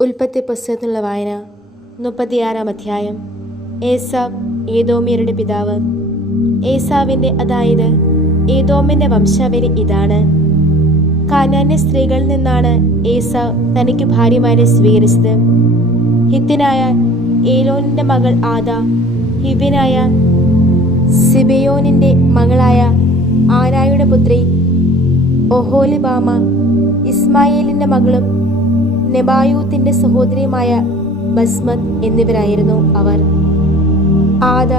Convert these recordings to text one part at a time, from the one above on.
ഉൽപ്പത്തി പുസ്തകത്തിനുള്ള വായന മുപ്പത്തിയാറാം അധ്യായം. ഏസാവ് ഏതോമിയരുടെ പിതാവ്. ഏസാവിന്റെ അതായത് ഏതോമിന്റെ വംശാവലി ഇതാണ്. കാനാന്യ സ്ത്രീകളിൽ നിന്നാണ് ഏസാവ് തനിക്ക് ഭാര്യമാരെ സ്വീകരിച്ചത്. ഹിത്തിനായ ഏലോനിന്റെ മകൾ ആദ ഹിബിനായ സിബയോനിന്റെ മകളായ ആനായുടെ പുത്രി ഒഹോലിബാമ ഇസ്മായേലിന്റെ മകളും നെബായൂത്തിന്റെ സഹോദരിയുമായ ബസ്മത് എന്നിവരായിരുന്നു അവർ. ആദ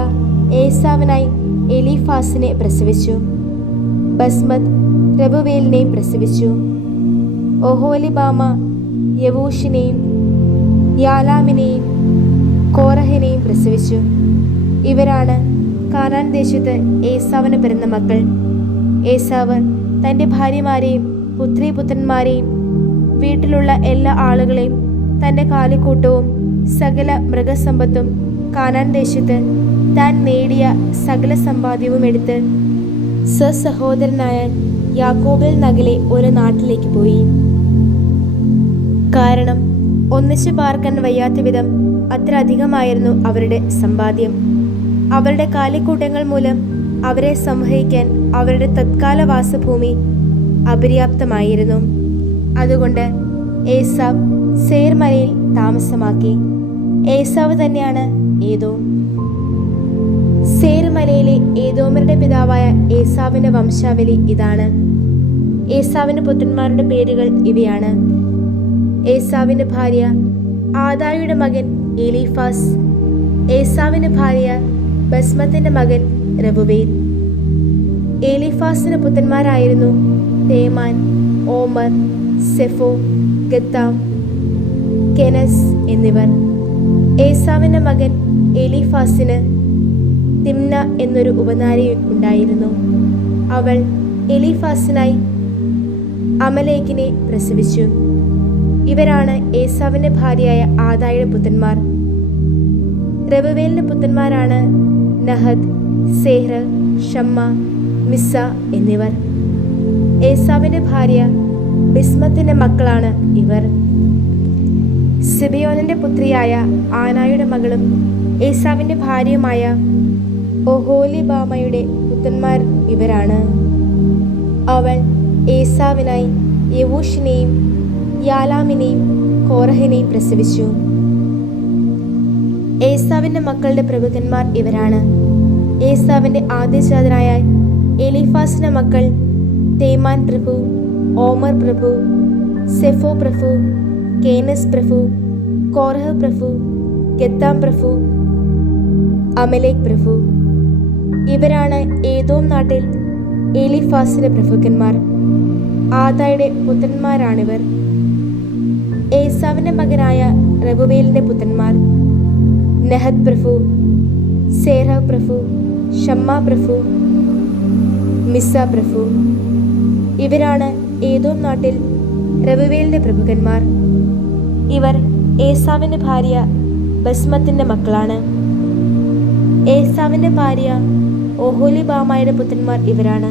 ഏസാവിനായി എലിഫാസിനെ പ്രസവിച്ചു. ബസ്മത് രബുവേലിനെയും പ്രസവിച്ചു. ഒഹോലിബാമ യവൂഷിനെയും യാലാമിനെയും കോറഹിനെയും പ്രസവിച്ചു. ഇവരാണ് കാനാൻ ദേശത്ത് ഏസാവിന് പിറന്ന മക്കൾ. ഏസാവ് തന്റെ ഭാര്യമാരെയും പുത്രീപുത്രന്മാരെയും വീട്ടിലുള്ള എല്ലാ ആളുകളെയും തന്റെ കാലിക്കൂട്ടവും സകല മൃഗസമ്പത്തും കാനാൻ ദേശത്ത് താൻ നേടിയ സകല സമ്പാദ്യവും എടുത്ത് സഹോദരനായ യാക്കോബിൽ നഗലെ ഒരു നാട്ടിലേക്ക് പോയി. കാരണം ഒന്നിച്ചു പാർക്കാൻ വയ്യാത്ത വിധം അത്ര അധികമായിരുന്നു അവരുടെ സമ്പാദ്യം. അവരുടെ കാലിക്കൂട്ടങ്ങൾ മൂലം അവരെ സംഹരിക്കാൻ അവരുടെ തത്കാല വാസഭൂമി അപര്യാപ്തമായിരുന്നു. അതുകൊണ്ട് ഏസാവ് സേർമലയിൽ താമസമാക്കി. ഏസാവ് തന്നെയാണ് ഏതോ സേർമലയിലെ ഏതോമരുടെ പിതാവായ ഏസാവിന്റെ വംശാവലി ഇതാണ്. ഏസാവിന്റെ പുത്രന്മാരുടെ പേരുകൾ ഇവയാണ്. ഏസാവിന്റെ ഭാര്യ ആദായുടെ മകൻ എലീഫാസ്. ഏസാവിന്റെ ഭാര്യ ബസ്മത്തിന്റെ മകൻ റബുവേൽ ഏലിഫാസിന് പുത്രന്മാരായിരുന്നു തേമാൻ ഓമർ സെഫോ ഗത്താം കെനസ് എന്നിവർ. ഏസാവിന്റെ മകൻ എലിഫാസിന് തിംന എന്നൊരു ഉപനാരി ഉണ്ടായിരുന്നു. അവൾ എലിഫാസിനായി അമലേക്കിനെ പ്രസവിച്ചു. ഇവരാണ് ഏസാവിന്റെ ഭാര്യയായ ആദായുടെ പുത്രന്മാർ. റബുവേലിന്റെ പുത്രന്മാരാണ് നഹദ് സേഹ്ര ഷമ്മ മിസ്സ എന്നിവർ. ഏസാവിന്റെ ഭാര്യ ബിസ്മത്തിന്റെ മക്കളാണ് ഇവർ. സിബിയോനിന്റെ പുത്രിയായ ആനായുടെ മകളും ഏസാവിന്റെ ഭാര്യയുമായ ഒഹോലിബാമയുടെ പുത്രന്മാർ ഇവരാണ്. അവൾ ഏസാവിനായി യവൂഷിനെയും യാലാമിനെയും കോറഹിനെയും പ്രസവിച്ചു. ഏസാവിന്റെ മക്കളുടെ പ്രഭുക്കന്മാർ ഇവരാണ്. ഏസാവിന്റെ ആദ്യജാതനായ എലിഫാസിന്റെ മക്കൾ തേമാൻ പ്രഭു ഓമർ പ്രഭു സെഫോ പ്രഭു കേനസ് പ്രഭു കോർഹ പ്രഭു ഗത്താം പ്രഭു അമലേക് പ്രഭു. ഇവരാണ് ഏതോം നാട്ടിൽ എലിഫാസിന്റെ പ്രഭുക്കന്മാർ. ആദായുടെ പുത്രന്മാരാണിവർ. ഏസാവിന്റെ മകനായ റബുവേലിന്റെ പുത്രന്മാർ. നെഹദ് പ്രഭു സേറ പ്രഭു ഷമ്മ പ്രഭു മിസ്സ പ്രഭു. ഇവരാണ് ഏതോ നാട്ടിൽ രവുവേലിന്റെ പ്രമുഖന്മാർ. ഇവർ ഏസാവിന്റെ ഭാര്യ ബസ്മത്തിന്റെ മക്കളാണ്. ഏസാവിന്റെ ഭാര്യ ഓഹോലി ഓഹോലിബാമയുടെ പുത്രന്മാർ ഇവരാണ്.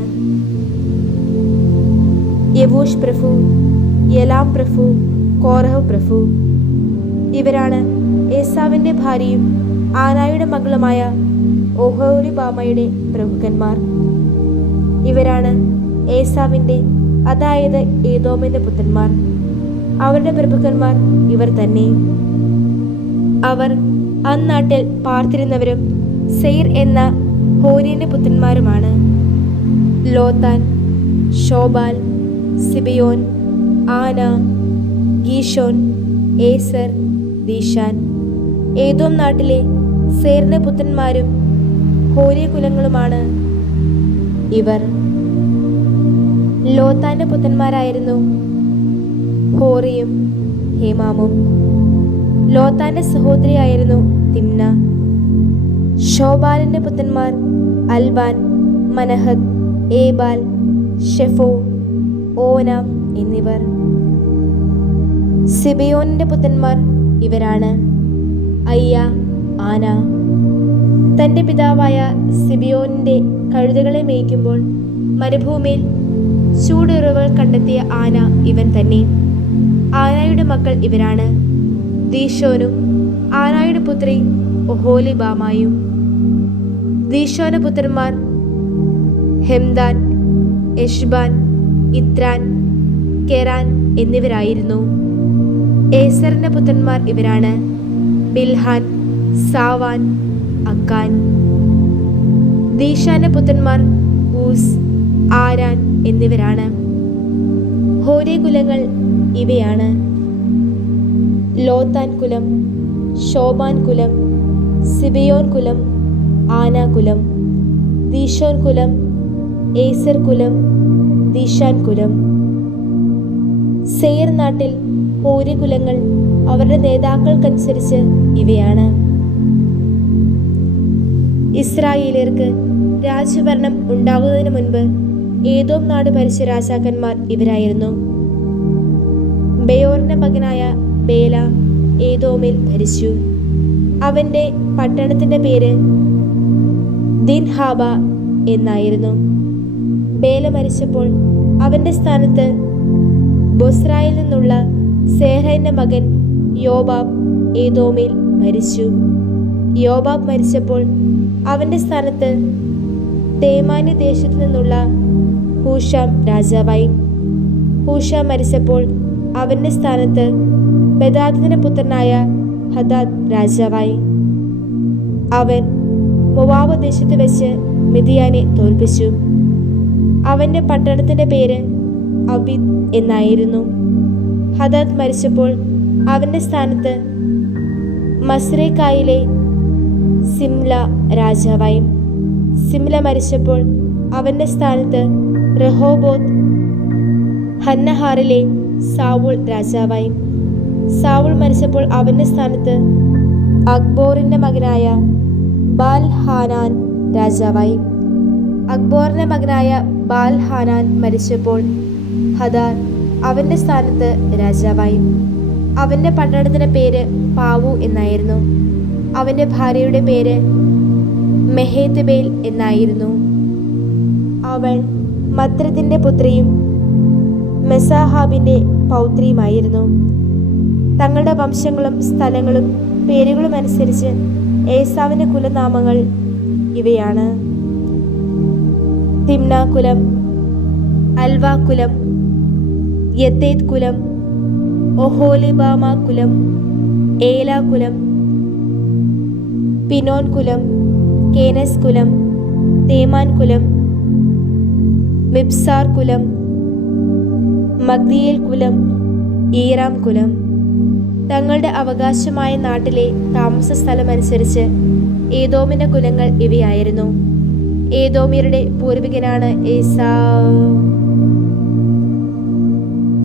യവൂഷ് പ്രഭു യലാം പ്രഭു കോറഹ് പ്രഭു ഇവരാണ് ഏസാവിന്റെ ഭാര്യയും ആനായുടെ മകളുമായ ഓഹോലിബാമയുടെ പ്രമുഖന്മാർ. ഇവരാണ് ഏസാവിന്റെ അതായത് ഏതോമിന്റെ പുത്രന്മാർ. അവരുടെ പ്രഭുക്കന്മാർ ഇവർ തന്നെ. അവർ അന്നാട്ടിൽ പാർത്തിരുന്നവരും സെയ്ർ എന്ന ഹോരിയന്റെ പുത്രന്മാരുമാണ്. ലോത്താൻ ഷോബാൽ സിബിയോൻ ആന ഗീഷോൻ ഏസർ ദീഷാൻ ഏതോം നാട്ടിലെ സേറിന്റെ പുത്രന്മാരും ഹോരിയ കുലങ്ങളുമാണ് ഇവർ. ലോത്താന്റെ പുത്രന്മാരായിരുന്നു ഹോറിയും ഹേമാമും. ലോത്താന്റെ സഹോദരിയായിരുന്നു തിംന ഷോബാലിന്റെ പുത്രന്മാർ അൽബാൻ മനഹദ് ഏബാൽ ഷെഫോ ഓന എന്നിവർ. സിബിയോനിന്റെ പുത്രന്മാർ ഇവരാണ്. അയ്യ ആന. തന്റെ പിതാവായ സിബിയോനിന്റെ കഴുതകളെ മേയ്ക്കുമ്പോൾ മരുഭൂമിയിൽ ചൂടുറവുകൾ കണ്ടെത്തിയ ആന ഇവൻ തന്നെ. ആനയുടെ മക്കൾ ഇവരാണ്. ദീശോനും ആനായുടെ പുത്രി ഒഹോലിബാമായും. ദീശോന്റെ പുത്രന്മാർ ഹെംദാൻ യഷ്ബാൻ ഇത്രാൻ കെറാൻ എന്നിവരായിരുന്നു. ഏസറിന്റെ പുത്രന്മാർ ഇവരാണ്. ബിൽഹാൻ സാവാൻ അക്കാൻ ദീശാന്റെ പുത്രന്മാർ ഊസ് ആരാൻ എന്നിവരാണ്. ഹോരേ കുലങ്ങൾ ഇവയാണ്. ലോത്താൻ കുലം ശോഭാൻ കുലം സിബിയോൻ കുലം ആന കുലം ദീഷോൻ കുലം ഏസർ കുലം ദീഷാൻ കുലം. സെയർ നാട്ടിൽ ഹോരി കുലങ്ങൾ അവരുടെ നേതാക്കൾക്കനുസരിച്ച് ഇവയാണ്. ഇസ്രായേലിയർക്ക് രാജഭരണം ഉണ്ടാകുന്നതിന് മുൻപ് ഏതോം നാട് ഭരിച്ച രാജാക്കന്മാർ ഇവരായിരുന്നു. ബയോറിന്റെ മകനായ ബേല ഏതോമിൽ ഭരിച്ചു. അവന്റെ പട്ടണത്തിന്റെ പേര് ദിൻഹാബ എന്നായിരുന്നു. ബേല മരിച്ചപ്പോൾ അവന്റെ സ്ഥാനത്ത് ബൊസ്രായിൽ നിന്നുള്ള സേഹന്റെ മകൻ യോബാബ് ഏതോമിൽ മരിച്ചു. യോബാബ് മരിച്ചപ്പോൾ അവന്റെ സ്ഥാനത്ത് തേമാനി ദേശത്തു നിന്നുള്ള ഹൂഷാം രാജാവായി. ഹൂഷാം മരിച്ചപ്പോൾ അവന്റെ സ്ഥാനത്ത് ബദാദിന്റെ പുത്രനായ ഹദാദ് രാജാവായി. അവൻ മൊവാബ് ദേശത്ത് വെച്ച് മിതിയാനെ തോൽപ്പിച്ചു. അവന്റെ പട്ടണത്തിന്റെ പേര് അവിദ് എന്നായിരുന്നു. ഹദാദ് മരിച്ചപ്പോൾ അവന്റെ സ്ഥാനത്ത് മസ്രേക്കായിലെ സിംല രാജാവായി. സിംല മരിച്ചപ്പോൾ അവന്റെ സ്ഥാനത്ത് റഹോബോത്ത് ഹന്നഹാറിലെ സാവുൾ രാജാവായി. സാവുൾ മരിച്ചപ്പോൾ അവന്റെ സ്ഥാനത്ത് അക്ബോറിന്റെ മകനായ ബാൽ ഹാനാൻ രാജാവായി. അക്ബോറിന്റെ മകനായ ബാൽ ഹാനാൻ മരിച്ചപ്പോൾ ഹദാർ അവന്റെ സ്ഥാനത്ത് രാജാവായി. അവന്റെ പട്ടണത്തിന്റെ പേര് പാവു എന്നായിരുന്നു. അവന്റെ ഭാര്യയുടെ പേര് മെഹേത്ബേൽ എന്നായിരുന്നു. അവൾ മത്രത്തിന്റെ പുത്രിയും മെസാഹാബിന്റെ പൗത്രിയുമായിരുന്നു. തങ്ങളുടെ വംശങ്ങളും സ്ഥലങ്ങളും പേരുകളും അനുസരിച്ച് ഏസാവിന്റെ കുലനാമങ്ങൾ ഇവയാണ്. തിംന കുലം അൽവ കുലം യത്തേത് കുലം ഒഹോലിബാമ കുലം ഏല കുലം പിനോൻ കുലം കേനസ് കുലം തേമാൻ കുലം മിബ്സാർ കുലം മഗ്ദിയേൽ കുലം ഈറാം കുലം. തങ്ങളുടെ അവകാശമായ നാട്ടിലെ താമസ സ്ഥലമനുസരിച്ച് ഏതോമിന്റെ കുലങ്ങൾ ഇവയായിരുന്നു. ഏതോമിയരുടെ പൂർവികനാണ് ഏസാവ്